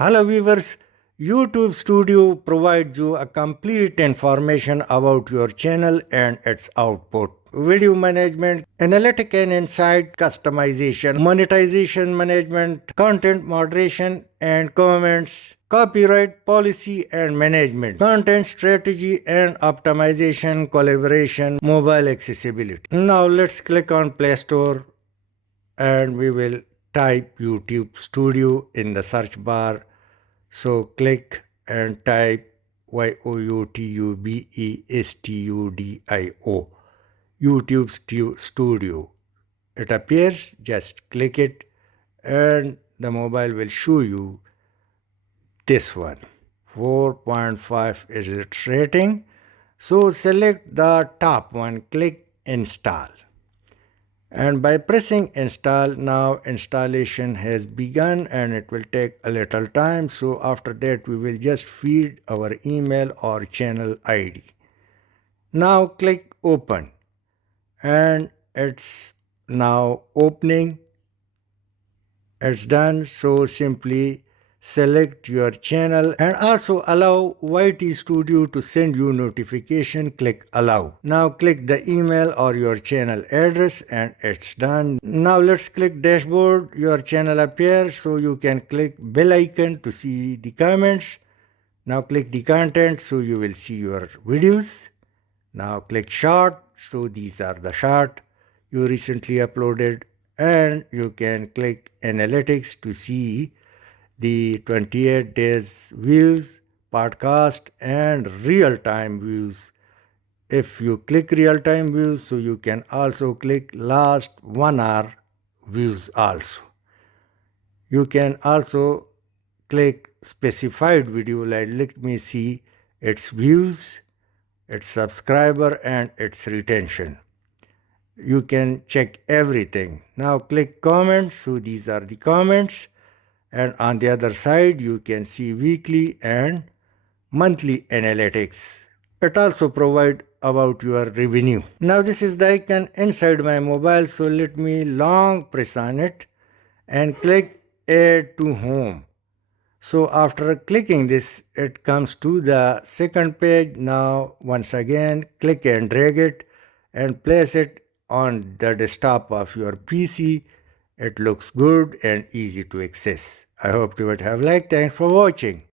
Hello viewers, YouTube Studio provides you a complete information about your channel and its output. Video management, analytic and insight customization, monetization management, content moderation and comments, copyright policy and management, content strategy and optimization, collaboration, mobile accessibility. Now let's click on Play Store and we will type YouTube Studio in the search bar. So click and type YouTubeStudio, YouTube Studio. It appears, just click it and the mobile will show you this one. 4.5 is its rating. So select the top one, click install. And by pressing install, now installation has begun and it will take a little time. So after that we will just feed our email or channel ID. Now click open and it's now opening. It's done. So simply select your channel and also allow YT Studio to send you notification. Click allow. Now click the email or your channel address and it's done. Now let's click dashboard. Your channel appears, so you can click bell icon to see the comments. Now click the content, so you will see your videos. Now click short, so these are the short you recently uploaded, and you can click analytics to see the 28 days views, podcast and real-time views. If you click real-time views, so you can also click last 1 hour views also. You can also click specified video, like let me see its views, its subscriber and its retention. You can check everything. Now click comments, so these are the comments. And on the other side, you can see weekly and monthly analytics. It also provides about your revenue. Now this is the icon inside my mobile, so let me long press on it and click add to home. So after clicking this, it comes to the second page. Now once again, click and drag it and place it on the desktop of your PC. It looks good and easy to access. I hope you would have liked. Thanks for watching.